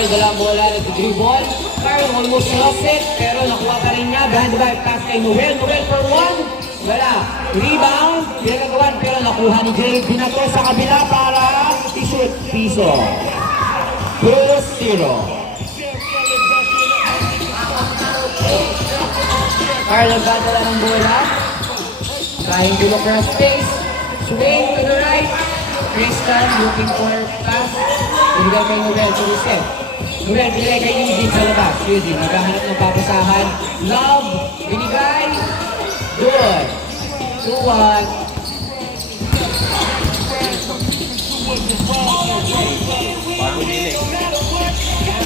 Carl dala ang bola, nag-dribble. Carl almost lost it, pero nakuha pa rin niya. Behind the back pass kay Noel. Noel for one. Wala. Rebound. Pinagagawan, pero nakuha ni Jay. Binato sa kabila para i-shoot. Piso. 2-0. Carl nagdadala ng bola. Trying to look for a space. Swing to the right. Tristan looking for pass. Binigay kay Noel to reset. Noel binigay kay Eugene sa labas. Eugene naghahanap ng papasahan. Love. Binigay. Good. 2-1.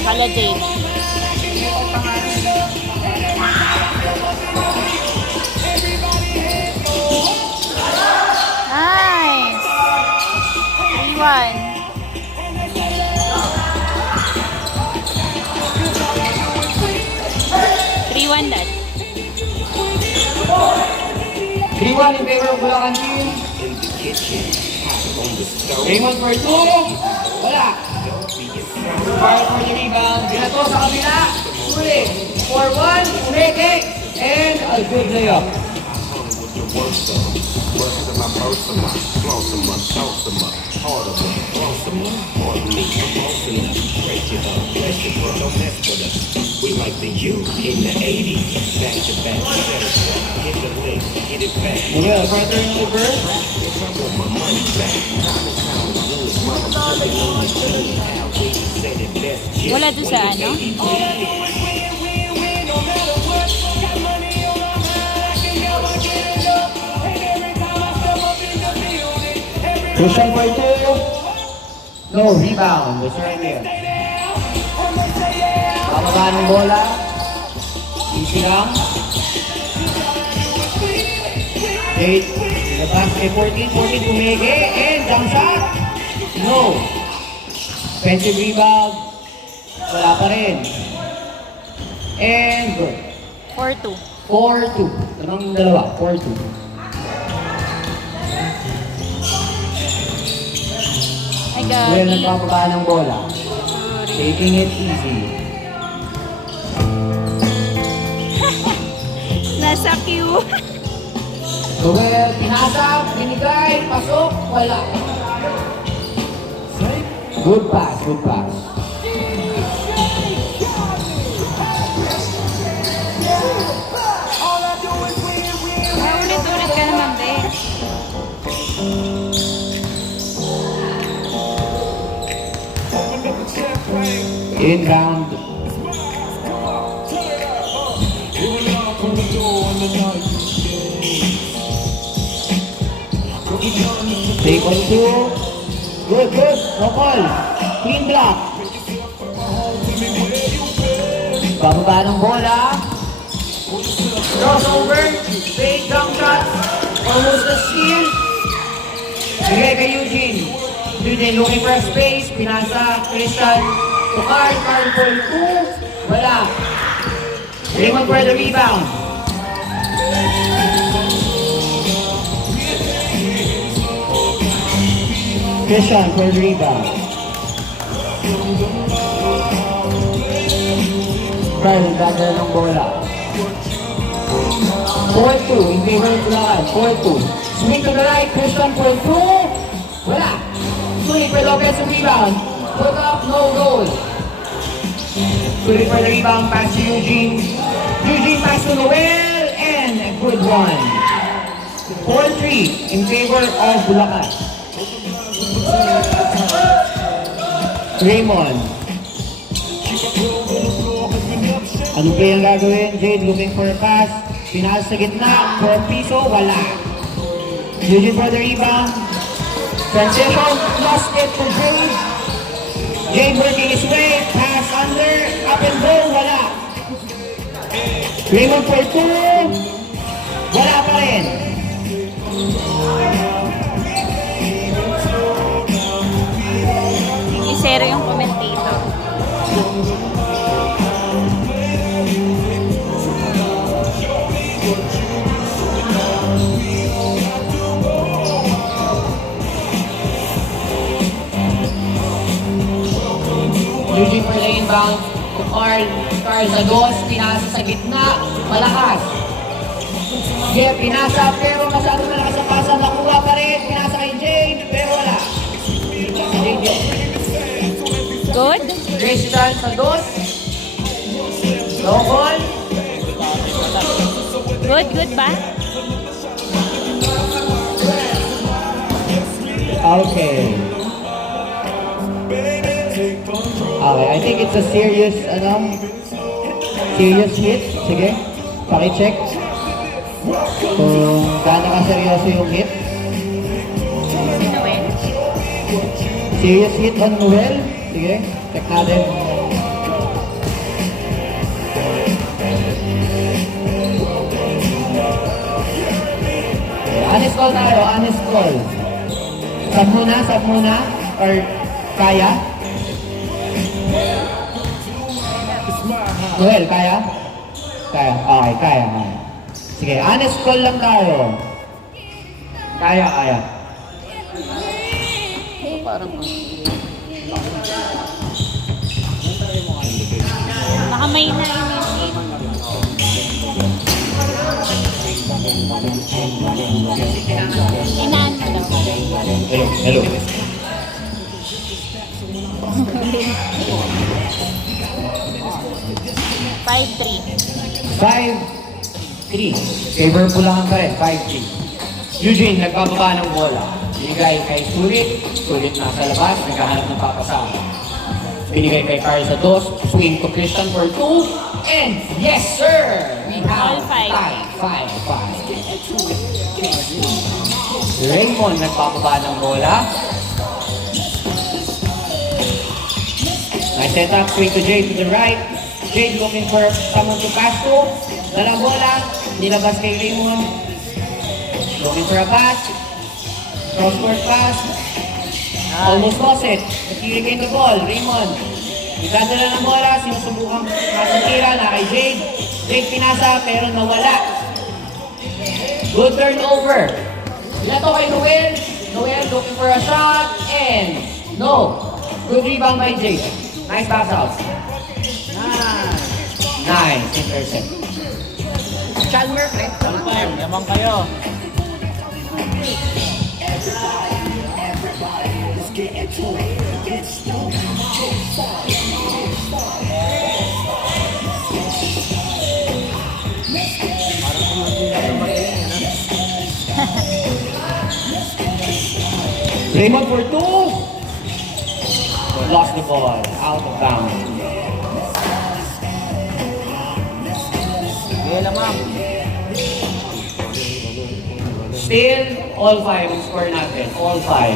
Kala Jade. Nice. 3-1. 3-1 dad. 3-1 in favor of Bulacan team. Raymond for 2. Wala. Fire for the rebound. Binato sa kabila. Sulit. 4-1. Umeke. And a good layup. We like the youth in the 80s. Back to back. Hit the lick. Hit it back. Noel for a turnover. Wala doon sa ano? Christian for 2. No, rebound. It's right there. Pababa ng bola. Easy lang. 8. The pass kay 14. 14 Umege. And jump shot. No. Offensive rebound. Wala pa rin. And good. 4-2. 4-2. Tanong dalawa. 4-2. Ay, Well, gagi. nagpapaba ng bola. Taking it easy. Nasa queue. Well, pinasok, binigay, pasok, wala. Good pass, good pass. Ulit-ulit ka naman, be. Inbound. Take on 2. Good, good. No call. Clean block. Bababa ng bola. Crossover. Fake jump shot. Almost a steal. Bigay kay Eugene. Eugene looking for a space. Pinasa Christian. To Carl. Carl for 2. Wala. Raymond for the rebound. Christian for the rebound. Carl, nagdadala ng bola. 4-2, in favor of Bulacan. 4-2. Swing to the right, Christian for 2. Wala. Swing for the offensive rebound. Put up, no goal. Swing for the rebound, pass to Eugene. Eugene pass to Noel, and a good one. 4-3 in favor of Bulacan. Raymond. Ano ba yung gagawin? Jade looking for a pass. Pinasa sa gitna. For Piso, wala. Eugene for the rebound. Transition. Lost it to Jade. Jade working his way. Pass under. Up and go. Wala. Raymond for 2. Wala pa rin. Isero yung commentator. Eugene for the inbound. Carl sa dos, pinasa sa gitna, malakas. Sige, pinasa, pero masyado malakas ang pasa, nakuha pa rin, pinasa kay Jade, pero wala. Si Jade yun. Good? Christian sa dos. Low ball. Good ba? Okay. Okay, I think it's a serious, serious hit. Sige, paki-check. Kung gaano ka seryoso yung hit. Si Noel. Serious hit on Noel. Sige, check natin. Honest call tayo, honest call. Sab muna, or kaya? Noel, kaya? Kaya, okay, kaya. Sige, honest call lang tayo. Kaya. Baka may na-initiate. Inaan mo daw. Hello. 5-3. 5-3. Favor pulangan pa rin, 5-3. Eugene, nagbababa ng bola. Binigay kay Sulit nasa labas, naghahanap ng papasama. Binigay kay Carl sa dos, swing to Christian for 2, and yes sir! We have All five. tie, 5-5. Raymond nagpapaba ng bola. Nice setup, swing to Jade to the right. Jade looking for someone to pass to. Dalang bola, nilabas kay Raymond. Looking for a pass. Cross-court pass. Almost lost it. Nag-irrigate the ball. Raymond. Nagdadala ng bola. Sinusubukan matutira na kay Jade. Jade pinasa pero nawala. Good turnover. Ilan to kay Noel. Noel looking for a shot. And no. Good rebound by Jade. Nice pass out. Nice. Intercept. Chalmer. Yaman kayo. Raymond for 2. Lost the ball. Out of bounds. Sige lamang. Still, all 5 ang score natin. All 5.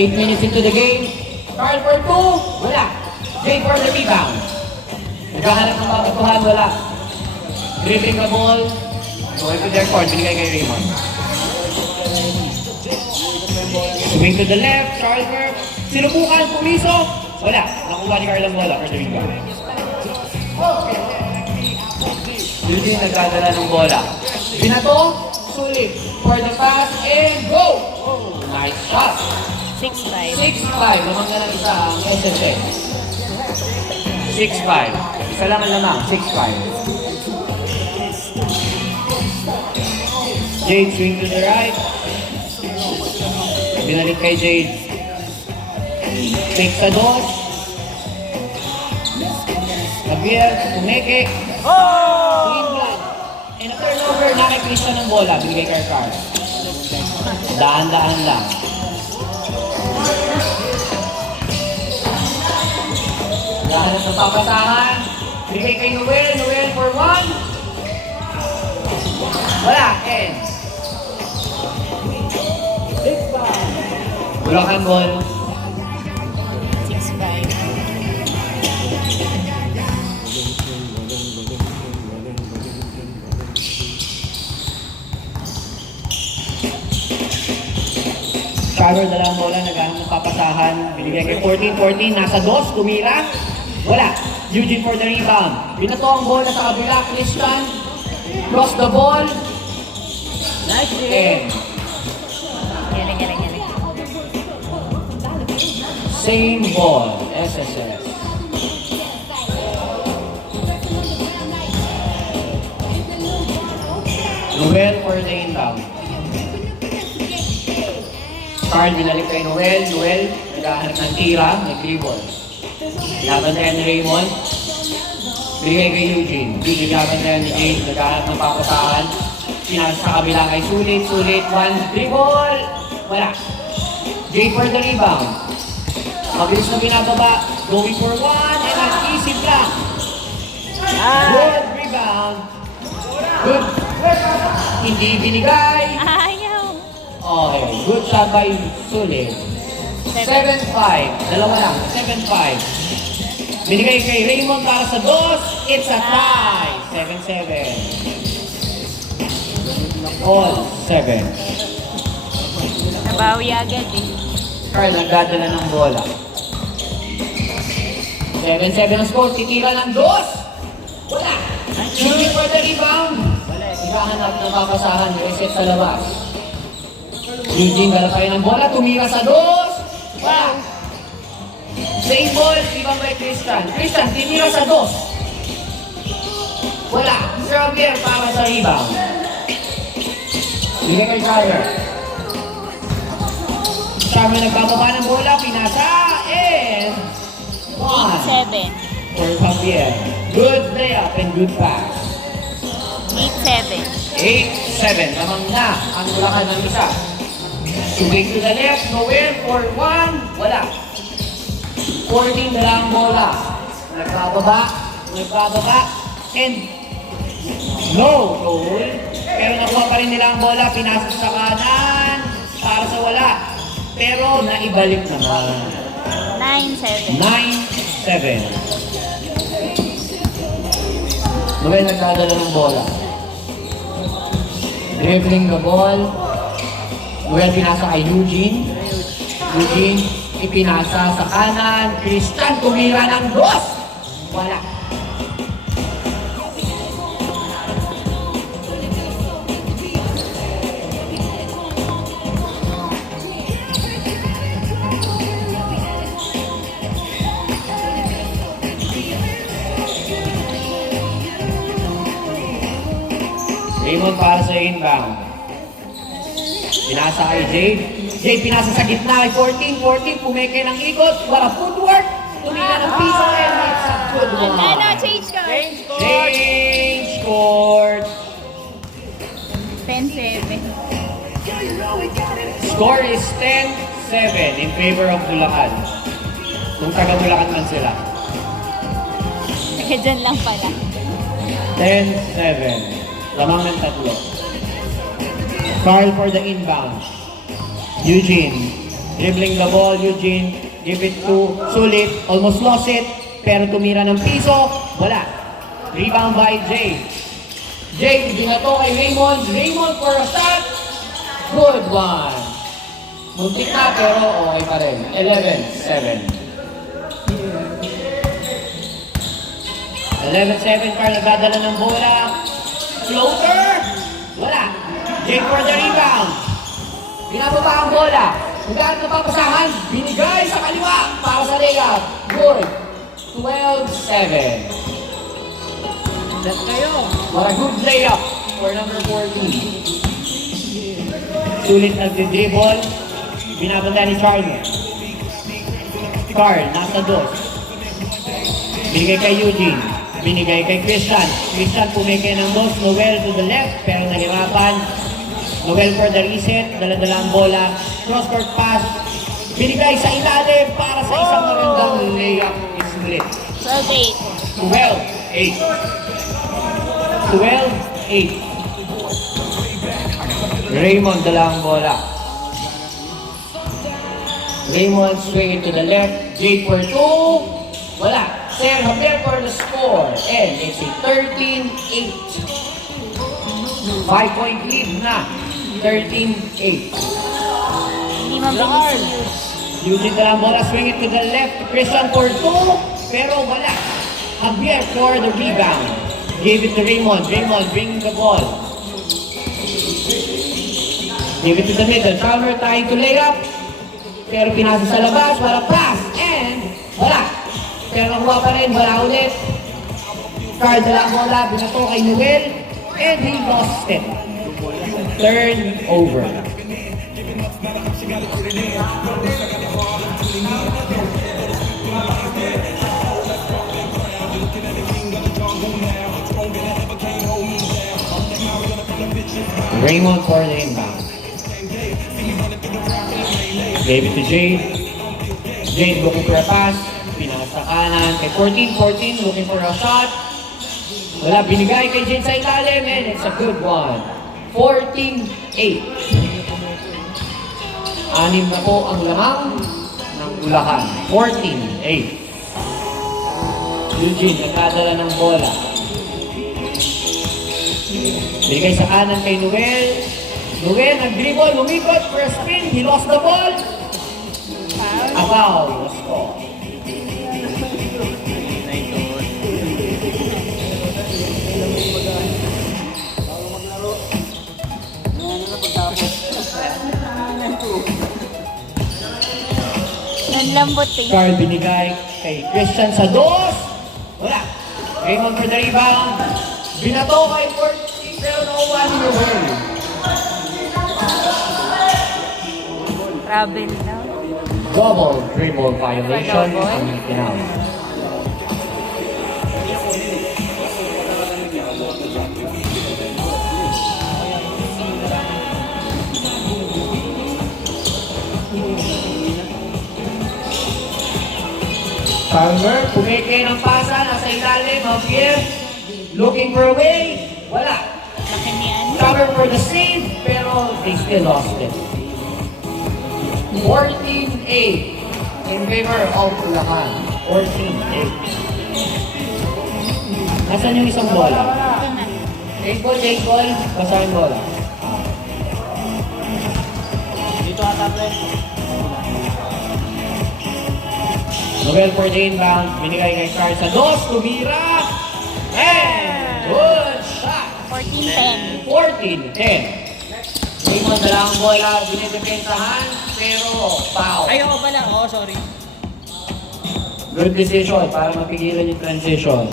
Eight minutes into the game. Carl for 2. Wala. Jake for the rebound. Naghahanap ng mapatuhan. Wala. Dribbling the ball. Going to their court. Binigay kay Raymond. Swing to the left. Carl for sinubukan. Pumiso. Wala. Nakuha ni Carl ang bola for the rebound. Eugene nagdadala ng bola. Binato. Sulit. For the pass. And go! Oh, nice shot. 6-5. 6-5. Lamang na lang isa ang SSX. 6-5. Isa lang ang lamang. 6-5. Jade swing to the right. Binalik kay Jade. Fake sa dos. Javier, tumeke. Clean blood. And a turnover na kay Christian ng bola. Bigay kay Carl. Daan-daan lang. Dahil sa papasahan. Bigay kay Noel. Noel for 1. Wala. And Bulacan ball. 6-5. Shower na lang bola, naghanap ng papasahan. Binigay kay 14-14, nasa dos, tumira. Wala. Eugene for the rebound. Binato ang bola sa kabila, Christian. Cross the ball. Nice hit. And Galing. Same ball, SSS. Noel for the inbound. Carl, binalik kay Noel. Noel, naghahanap ng tira, nag-dribble. Laban tayo ni Raymond. Bigay kay Eugene. Biglaban tayo ni Jade, naghahanap ng papasahan. Pinasa sa kabila kay Sulit. Sulit, one dribble. Wala. Jade for the rebound. Mabilis na binababa. Going for one, and an easy block. Good rebound. Good. Hindi binigay. Ayaw. Okay, good shot by Sulit. 7-5. Dalawa lang. 7-5. Binigay kay Raymond para sa dos. It's a tie. 7-7. All 7. Nabawi agad eh. Carl nagdadala ng bola. 7-7 ang score. Titira ng dos. Wala. Shooting for the rebound. Hinahanap ng papasahan. Reset sa labas. Eugene dala kayo ng bola. Tumira sa dos. Wala. Same ball. Ibang by Christian. Christian, tinira sa dos. Wala. Xavier para sa rebound. Bigay kay Xavier. Xavier nagbababa ng bola. Pinasa. And 8-7. for Javier. Good layup and good pass. 8-7. 8-7. Lamang na ang Bulacan ng isa. Swing to the left. Nowhere for one. Wala. 14 na lang bola. Nagbababa. Nagbababa. And no goal. Pero nakuha pa rin nila ang bola. Pinasok sa kanan. Para sa wala. Pero naibalik naman. 9-7. 9-7. Noel nagdadala ng bola. Dribbling the ball. Noel pinasa kay Eugene. Eugene ipinasa sa kanan. Christian tumira ng dos. Wala. Raymond para sa inbound. Pinasa kay Jade. Jade pinasa sa gitna kay 14. 14 pumeke ng ikot. Wala footwork. Tumira ng piso and it's a good one. Change ka. Change scored. 10-7. Score is 10-7 in favor of Bulacan. Kung taga Bulacan man sila. Kaya dyan lang pala. 10-7. Lamang ng tatlo. Carl for the inbound. Eugene. Dribbling the ball. Eugene. Give it to Sulit. Almost lost it. Pero tumira ng piso. Wala. Rebound by Jay. Jay, binato kay Raymond. Raymond for a shot. Good one. Muntik na pero okay pa rin. 11-7. 11-7. Carl nagdadala ng bola. Floater! Wala. Jake for the rebound. Binababa ang bola. Hanggang napapasahan. Binigay sa kaliwa. Para sa layup. Good. 12-7. Set kayo. What a good layup for number 14. Sulit nag-dribble. Binabanda ni Charlie. Carl, nasa dos. Binigay kay Eugene. Binigay kay Christian. Christian pumike ng dos. Noel to the left, pero nahirapan. Noel for the reset. Dala-dala ang bola. Cross-court pass. Binigay sa ilalim para sa isang magandang layup. Split. 12-8. 12-8. Raymond dala ang bola. Raymond swing it to the left. Jade for two. Wala. Ser Javier for the score. And it's a 13-8. 5-point lead na. 13-8. Hindi mabilis si Eugene dala ang bola. Swing it to the left. Christian for two. Pero wala. Javier for the rebound. Gave it to Raymond. Raymond bring the ball. Give it to the middle. Chalmer trying to lay up. Pero pinasa sa labas, wala pass, and wala. Pero nakuha pa rin, wala ulit. Card na lang bola, binato kay Noel, and he lost it. Turnover. Raymond for the inbound. Gave it to Jade. Jade looking for a pass. Pinangas sa kanan kay 14-14 looking for a shot. Wala, binigay kay Jade sa ilalim and it's a good one. 14-8. Anim na po ang lamang ng Bulacan. 14-8. Eugene nagkadala ng bola. Binigay sa kanan kay Noel. Noel nag-dribble, lumikot for a spin. He lost the ball. A foul was called. Nanlambot eh. Card binigay kay Christian sa dos. Wala. Raymond for the rebound. Binato kay 14 pero nakuha ni Noel. Travel na. Double dribble violation ang Mindanao. Palmer, pumike ng pasa, nasa ilalim, Javier, looking for a way, wala. Laki niyan. Cover for the save, pero they still lost it. 14-8 in favor of Bulacan. 14-8. Nasaan yung isang bola? Ito na. Take ball, basahin bola. Dito ata pre. Noel for the inbound, binigay kay Charles sa dos, tumira, and good shot! 14-10. 14-10. Raymond na lang ang bola, binidepensahan, pero foul. Ay, ako pala. Oh, sorry. Good decision para mapigilan yung transition.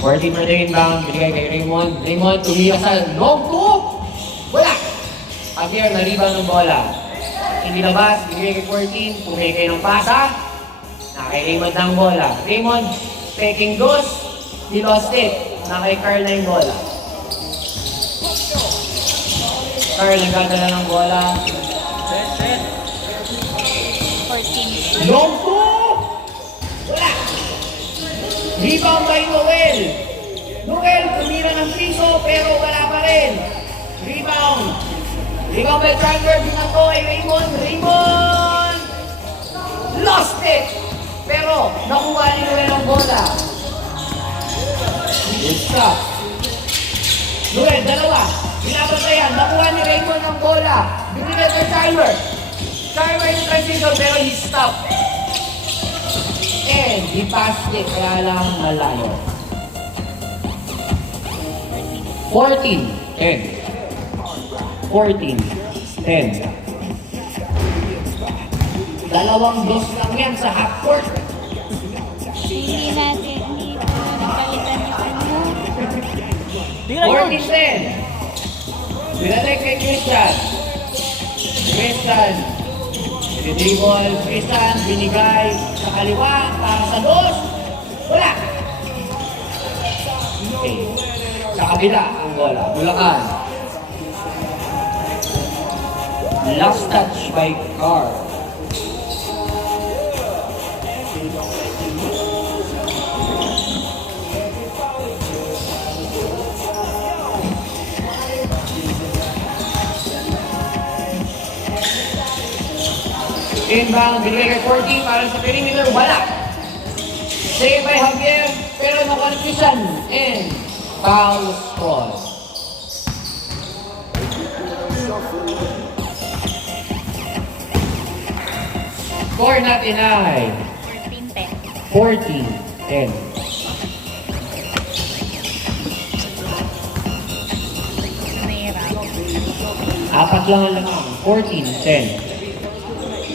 14 for the inbound, binigay kay Raymond. Raymond tumira sa long two. Wala! Javier na-rebound ng bola. Inilabas, binigay kay 14, pumigay ng pasa. Kay Raymond ng bola. Raymond, taking dos, he lost it. Kay Carl na yung bola. Carl nagdadala ng bola. Set. 14. Long two! Wala! Rebound by Noel. Noel, tumira ng piso, pero wala pa rin. Rebound. Rebound by Chandler, binato kay Raymond. Raymond! Lost it! Pero, nakuha ni Noel ang bola. Good stop. Noel, dalawa. Binabantayan, nakuha ni Raymond ang bola. Binigay kay Chandler. Chandler yung transition, pero he stopped. And he passed it, kaya lang malayo. 14-10. 14-10. Dalawang dos lang yan sa half court. Hindi natin dito. Nagkalitan yung ano. Tira yun. 14-10. Binalik kay Christian. Christian. Dribble, Christian, binigay sa kaliwa, para sa dos. Wala. Okay. Sa kabila, ang bola. Bulacan. Last touch by Carl. Inbound, binigay kay 14 para sa perimeter, wala. Save by Javier, pero nakonfusion. And foul call. Score natin ay 14-10. 14-10. Nahihirap. Apat lang ang lamang. 14-10.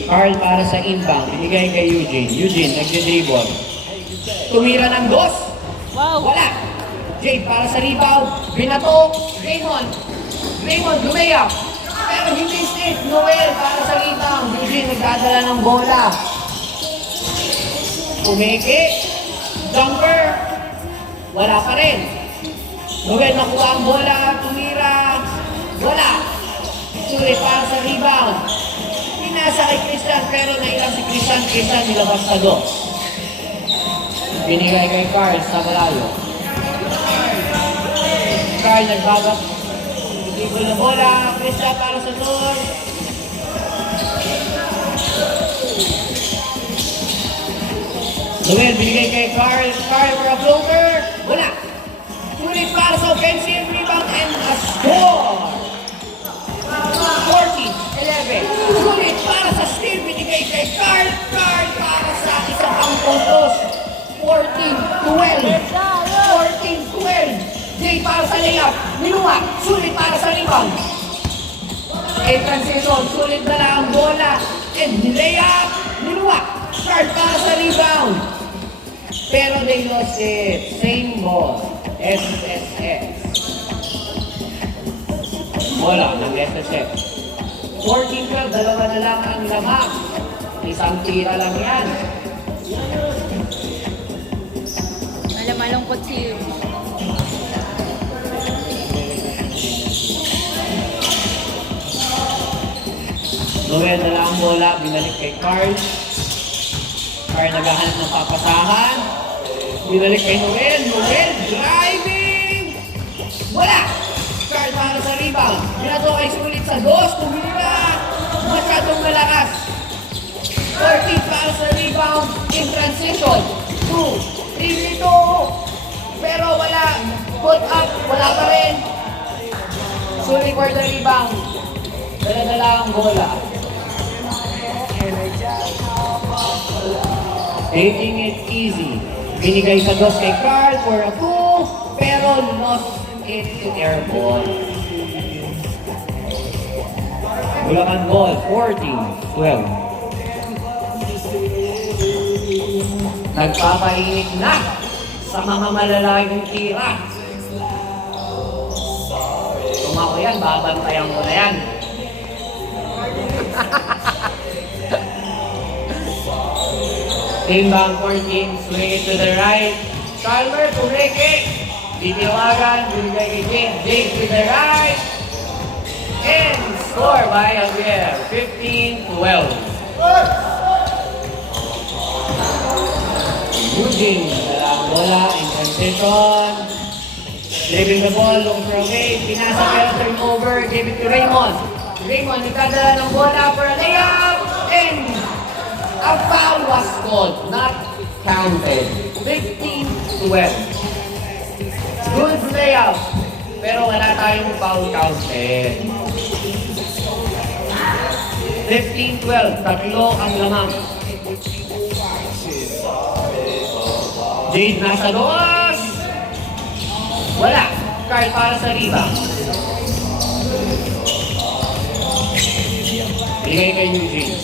Carl para sa inbound. Binigay kay Eugene. Eugene, nagdi-dribble. Tumira ng dos. Wow. Wala. Jade para sa rebound. Binato. Raymond. Raymond, lumayap. Pero hindi stick. Noel para sa rebound. Eugene nagdadala ng bola. Umeke. Jumper. Wala pa rin. Noel nakuha ang bola. Tumira. Wala. Sulit para sa rebound. Pinasa kay Christian pero nailang si Christian. Christian nilabas sa dos. Binigay kay Carl sa malayo. Carl nagbagap. Dribble na bola. Christian para sa door. Noel binigay kay Carl. Carl for a floater. Wala. Sulit para sa offensive rebound and a score. 14-11. Sulit para sa steal. Binigay kay Carl. Carl para sa isang pang puntos. 14-12. 14-12. Jay para sa layup. Minuwa. Sulit para sa rebound. And transition. Sulit na lang ang bola. And layup. Minuwa. Carl para sa rebound. Pero they lost it. Same ball. SSS. Bola ng SSS. 14-12. Dalawa na lang ang lamang. Isang tira lang yan. Malungkot si Noel na lang ang bola. Binalik kay Carl. Carl naghahanap ng papasahan. Binalik kay Noel. Noel driving! Wala! Carl para sa rebound. Binato kay Sulit sa dos. Tumira! Masyadong malakas. 14 para sa rebound in transition. 2, 3 dito. Pero wala. Put up. Wala pa rin. Sulit for the rebound. Dala-dala ang bola. Taking it easy. Binigay sa dos kay Carl for a 2, pero lost it to air ball. Bulacan ball, 14-12. Nagpapainit na sa mga malalaking tira. Tumako yan, babantayan mo na yan. Inbound 14, swing it to the right. Chalmer, Pumeke. Titiwagan, binigay kay Jake. Jake to the right. And score by Javier, 15-12. Eugene, dala ang bola in transition. Dribbling the ball, long throw away. Pinasa pero turnover, gave it to Raymond. Raymond, nagdadala ng bola for a layup. And a foul was called, not counted. 15-12. Good layup. Pero wala tayong foul counted. 15-12. Tatlo ang lamang. Jade nasa dos. Wala. Carl para sa rebound. Bigay kay Eugene.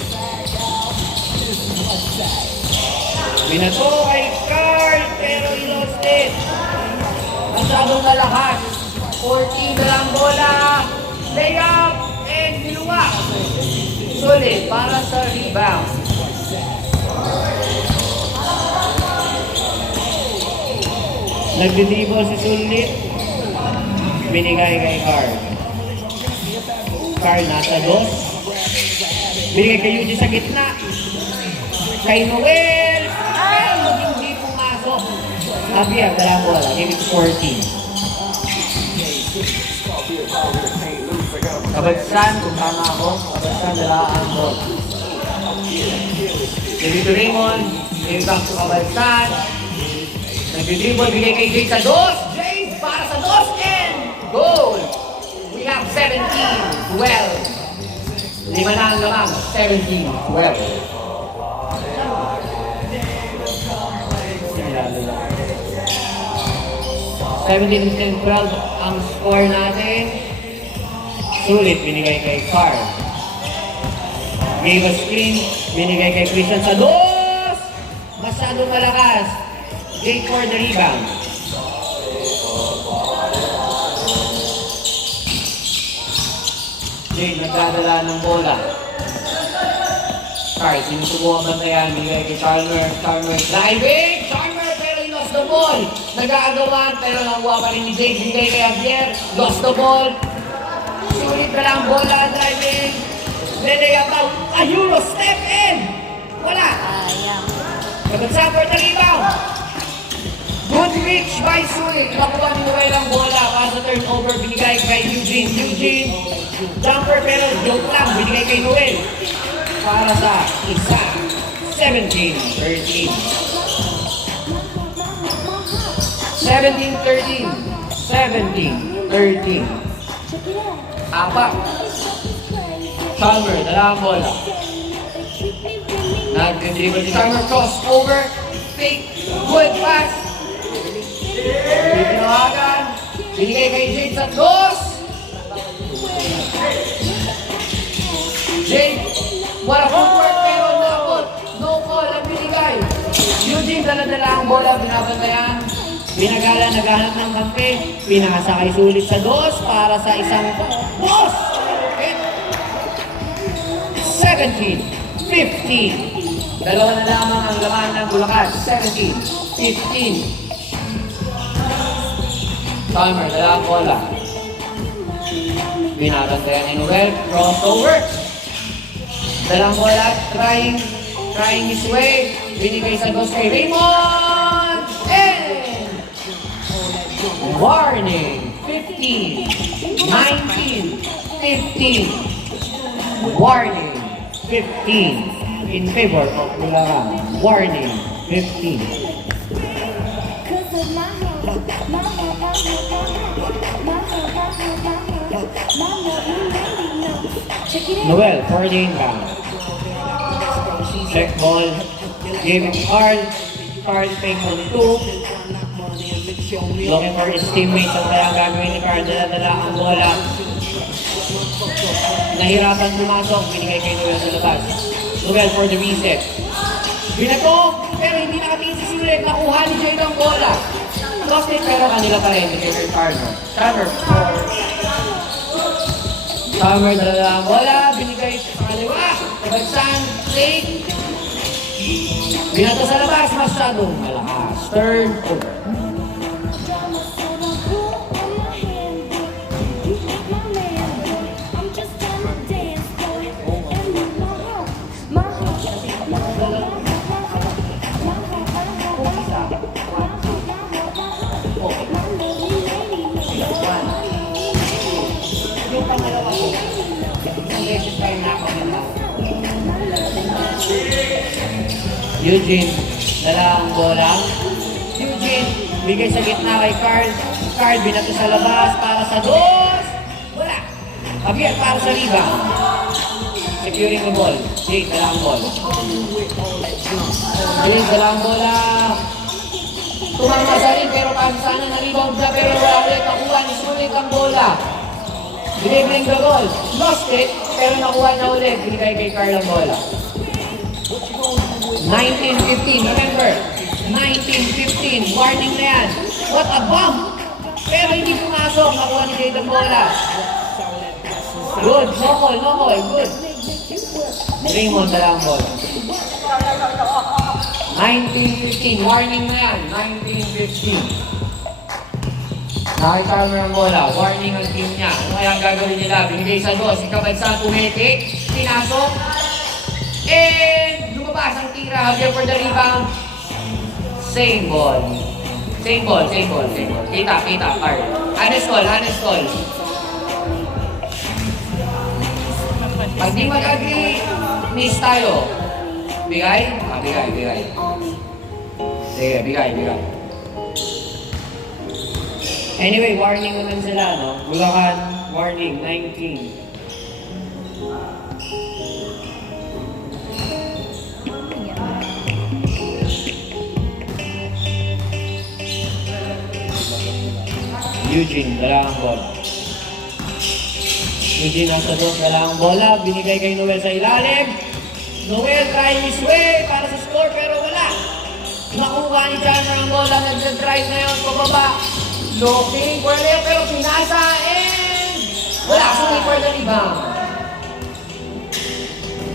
Binato kay Carl, pero he lost it. Masyadong nalakas. 14 na lang bola. Layup and niluwa. Sulit para sa rebound. Nagdidribble si Sulit. Binigay kay Carl. Carl nasa dos. Binigay kay Eugene sa gitna. Kay Noel. Pero hindi pumasok. Javier, dala ang bola. Give it 14. Kabagsan, kung tama ako. Kabagsan, dala ang bola. Give it to Raymond. Give back to Kabagsan. Nagdidribble, bigay kay Jake sa dos. Jake para sa dos and goal. We have 17-12. Lima na ang lamang. 17-12. 17-12 ang score natin. Sulit, binigay kay Carl. Gave a screen, binigay kay Christian sa dos! Masyadong malakas. Jake for the rebound. Jake nagdadala ng bola. Carl, sinusubukan bantayan, binigay kay Chalmer. Chalmer driving! Chalmer pero he lost the ball. Nag-aagawan pero nakuha pa rin ni Jake. Binigay kay Javier. Lost the ball. Sulit na lang bola, driving. Lele Yabaw. A Euro step in! Wala. Sayang. Nagagsa for the rebound. Good reach by Sulit. Nakuha ni Noel ang bola. Para sa turnover, binigay kay Eugene. Eugene, jumper pero joke lang. Binigay kay Noel. Para sa isa. 17-13. 17-13. 17-13. Apat. Chalmer, dala ang bola. Nag-dribble si Chalmer, crossover. Fake. Good pass. Pinawagan. Binigay kay Jade sa dos. Jade, wala footwork pero nakot. No call ang binigay. Eugene, dala-dala ang bola. Binabantayan. Binagala, naghahanap ng kampe. Pinasa kay Sulit sa dos para sa isang dos. 17-15. Dalawa na lamang ang laman ng Bulacan. 17-15. Chalmer, dala ang bola. Binabantayan ni Noel. Crossover. Dala ang bola. Trying his way. Binigay sa dos kay Raymond. And warning. 15. 19. 15. Warning. 15 in favor of Bulacan. Warning, 15. Noel for the inbound. Check ball. Gave it Carl. Carl fake on 2. Looking for his teammates. Ang kaya gagawin ni Carl. Dala-dala ang bola. Nahirapan pumasok, binigay kay Noel sa labas. Noel for the reset. Binato, pero hindi nakatingin si Sulit. Nakuha ni Jade ang bola. Lost it, pero kanila pa rin. Binigay kay Carmer. Carmer for... Carmer dala ang bola. Binigay sa kaliwa. Bagsan, take. Binato sa labas, masyadong malakas. Turn over. Eugene, dala ang bola. Eugene, bigay sa gitna kay Carl. Carl, binato sa labas para sa dos. Wala. Javier para sa rebound. Securing the ball. Jake, dala ang bola. Jake, dala ang bola. Tumama sa rin, pero sana na rebound siya, pero wala ulit. Nakuha ni Sulit ang bola. Delivering the ball. Lost it, pero nakuha niya ulit. Binigay kay Carl ang bola. 19-15, remember, 19-15, warning na yan. What a bomb! Pero hindi pumasok, nakuha ni Jade ang bola. Good, no call, good. Raymond dala ang bola. 19-15, warning na yan, 19-15. Nakita mo ang bola, warning ang team niya. Ano kaya ang gagawin nila? Binigay sa dos, ikabansa, pumitik, pinasok, and lumabas ang tira. Javier for the rebound. Same ball. Kita, Carl. Honest call. Pag di mag-agree, miss tayo. Bigay? Bigay. Sige, bigay. Anyway, warning naman sila, no? Bulacan, warning, 19. Eugene, dala ang bola. Eugene nasa dos na lang ang bola. Binigay kay Noel sa ilalim. Noel trying his way para sa score pero wala. Nakuha ni Chandler ang bola. Nag-drive na yun. Pababa. Looking for Leo pero pinasa and wala. Sumay for the rebound.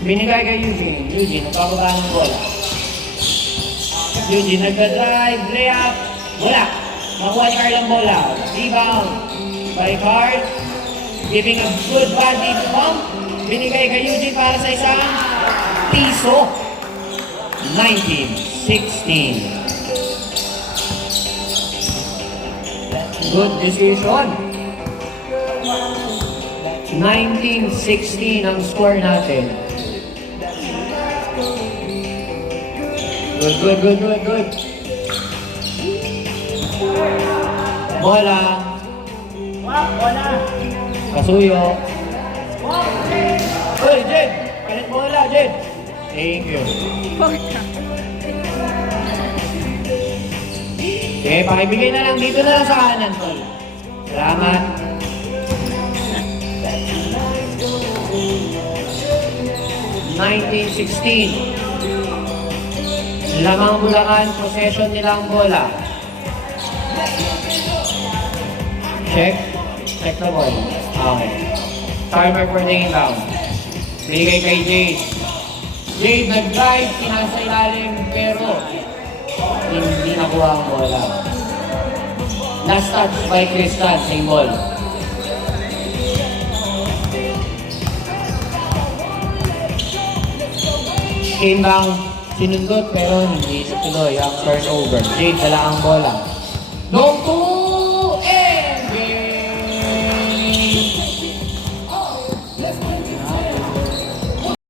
Binigay kay Eugene. Eugene nagpapaba ng bola. Eugene nagka-drive. Layup. Wala. Nakuha ni Carl ang bola. Rebound by Carl. Giving a good body pump. Binigay kay Eugene para sa isang piso. 19-16. Good decision. 19-16 ang score natin. Good. Bola. Kasuyo. Uy, Jed! Palit bola, Jed! Thank you. Okay, pakibigay na lang dito na lang sa kanan, tol. Salamat. (19-16) Lamang Bulacan, possession nila ang bola. Check the ball. Okay. Timer for the inbound. Bigay kay Jade. Jade nag-drive, pinasa ilalim, pero hindi nakuha ang bola. Last touch by Crystal, same ball. Inbound, sinundot pero hindi sa tuloy ang turnover. Jade dala ang bola. Long